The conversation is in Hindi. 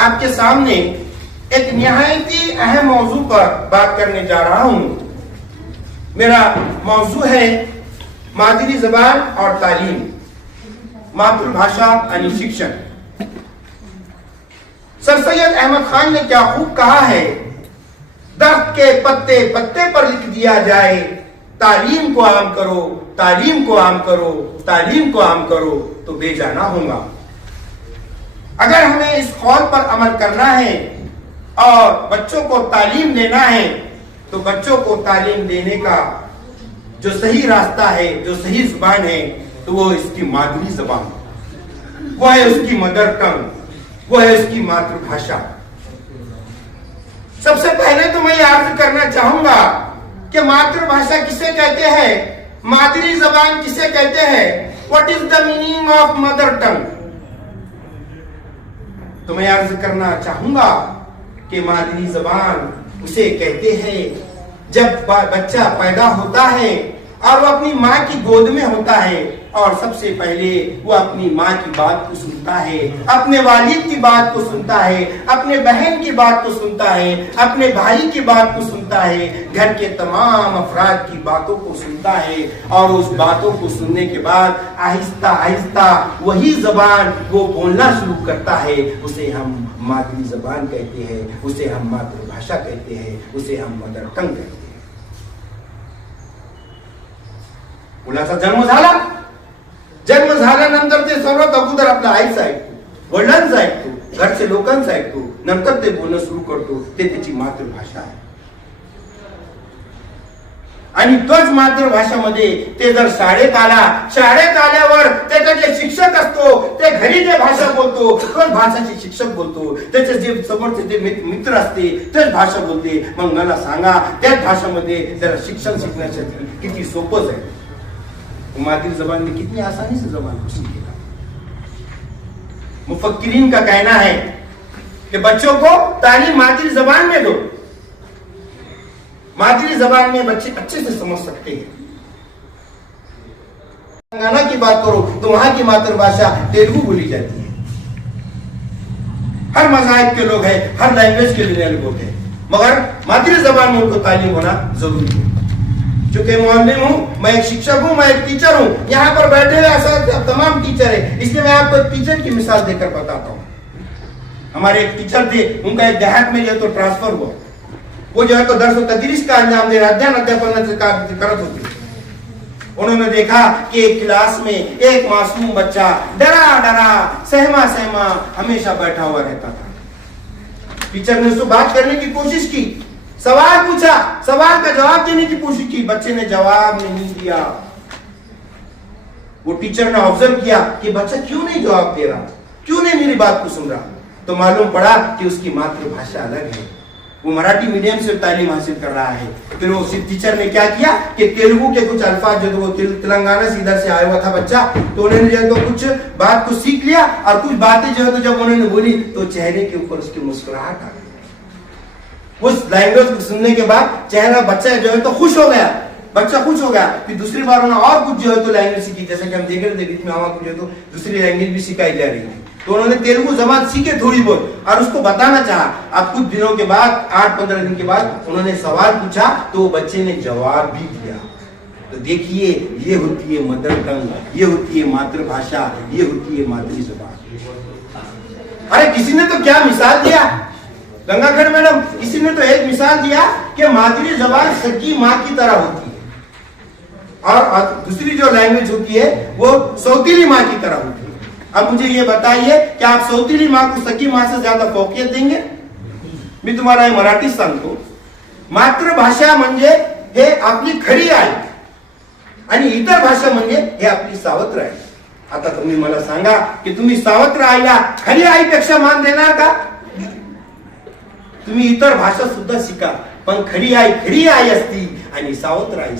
आपके सामने एक निहायत ही अहम मौजू पर बात करने जा रहा हूं। मेरा मौजू है मादरी जबान और तालीम, मातृभाषा यानी शिक्षण। सर सैयद अहमद खान ने क्या खूब कहा है, दर्द के पत्ते पत्ते पर लिख दिया जाए, तालीम को आम करो, तालीम को आम करो, तालीम को आम करो तो बेजाना होगा। अगर हमें इस कौल पर अमल करना है और बच्चों को तालीम देना है, तो बच्चों को तालीम देने का जो सही रास्ता है, जो सही जुबान है, तो वो इसकी मादरी जबान, वो है उसकी मदर टंग, वो है उसकी मातृभाषा। सबसे पहले तो मैं ये अर्ज करना चाहूंगा कि मातृभाषा किसे कहते हैं, मादरी जबान किसे कहते हैं, what is the meaning of mother tongue. तो मैं अर्ज करना चाहूंगा कि मादरी जबान उसे कहते हैं जब बच्चा पैदा होता है और वो अपनी माँ की गोद में होता है और सबसे पहले वो अपनी माँ की बात को सुनता है, अपने वालिद की बात को सुनता है, अपने बहन की बात को सुनता है, अपने भाई की बात को सुनता है, घर के तमाम अफराद की बातों को सुनता है और उस बातों को सुनने के बाद आहिस्ता आहिस्ता वही जबान वो बोलना शुरू करता है। उसे हम मादरी जबान कहते हैं, उसे हम मातृभाषा कहते हैं, उसे हम मदर टंग कहते हैं। मुलाचा जन्म झाल्यानंतर ते सर्वात अगोदर आपल्या आईचं ऐकतो, वडिलांचं ऐकतो, घरचे लोकांचं ऐकतो, नंतर ते बोलणं सुरू करतो। ते त्याची मातृभाषा आहे आणि तोच मातृभाषेमध्ये ते जर शाळेत आल्यावर त्याचे शिक्षक असतो, ते घरी जे भाषा बोलतो तोच भाषाचे शिक्षक बोलतो, त्याचे जे समोरचे जे मित्र असते तेच भाषा बोलते। मग मला सांगा त्याच भाषेमध्ये जरा शिक्षण शिकण्यासाठी किती सोपं आहे। मादरी जबान में कितनी आसानी से जबान को सीखेगा। मुफक्किरीन का कहना है कि बच्चों को तालीम मादरी जबान में दो, मादरी जबान में बच्चे अच्छे से समझ सकते हैं। तेलंगाना की बात करो तो वहां की मातृभाषा तेलुगु बोली जाती है। हर मज़ाहिब के लोग हैं, हर लैंग्वेज के लोग हैं, मगर मादरी जबान में उनको तालीम होना जरूरी है। चूंकि मोहल्ले हूँ, मैं एक शिक्षक हूँ, मैं एक टीचर हूँ, यहाँ पर बैठे हुए ऐसा तमाम टीचर है, इसलिए मैं आपको एक टीचर की मिसाल देकर बताता हूँ। हमारे एक टीचर थे, उनका एक देहात में जो तो ट्रांसफर हुआ, वो जो है तो दर्स तदरीस का अंजाम दे रहा, अध्यापन करत होते। उन्होंने देखा कि एक क्लास में एक मासूम बच्चा डरा सहमा हमेशा बैठा हुआ रहता था। टीचर ने उससे बात करने की कोशिश की, सवाल पूछा, सवाल का जवाब देने की कोशिश की, बच्चे ने जवाब नहीं दिया। वो टीचर ने ऑब्जर्व किया कि बच्चा क्यों नहीं जवाब दे रहा, क्यों नहीं मेरी बात को सुन रहा। तो मालूम पड़ा कि उसकी मातृभाषा अलग है, वो मराठी मीडियम से तालीम हासिल कर रहा है। फिर वो टीचर ने क्या किया कि तेलुगु के कुछ अल्फाज जो वो तेलंगाना से इधर से आया हुआ था बच्चा, तो उन्होंने जो तो कुछ बात को सीख लिया और कुछ बातें जो है तो जब उन्होंने बोली तो चेहरे के ऊपर उसकी मुस्कुराहट आ गई। उस लैंग्वेज को सुनने के बाद चेहरा बच्चा जो है तो खुश हो गया, बच्चा खुश हो गया। फिर दूसरी बार उन्होंने और कुछ जो है तो लैंग्वेज सीखी, जैसे कि हम देख रहे थे बीच में हमारे जो है तो दूसरी लैंग्वेज भी सिखाई जा रही है। तो उन्होंने तेलुगु जबान सीखे थोड़ी बहुत और उसको बताना चाहा। अब कुछ दिनों के बाद 8-15 दिन के बाद उन्होंने सवाल पूछा तो बच्चे ने जवाब भी दिया। तो देखिए ये होती है मदर टंग, ये होती है मातृभाषा, ये होती है मादरी जबान। अरे किसी ने तो क्या मिसाल दिया गंगाखड़ मैडम, किसी ने तो एक मिसाल दिया कि मादरी जबान सगी माँ की तरह होती है और दूसरी जो लैंग्वेज होती है वो सौतीली माँ की तरह होती है। अब मुझे ये बताइए कि आप सौतीली माँ को सगी माँ से ज्यादा फौकियत देंगे? मी तुम्हाला मराठी सांगतो, मातृभाषा म्हणजे हे आपली खरी आई आणि इतर भाषा म्हणजे हे आपली सावत्र आई। आता तुम्ही मला सांगा की तुम्ही सावत्र आईला खरी आईपेक्षा मान देणार का? तुम्ही इतर भाषा सुद्धा शिका, पण खरी आई असती आणि सावत्र आई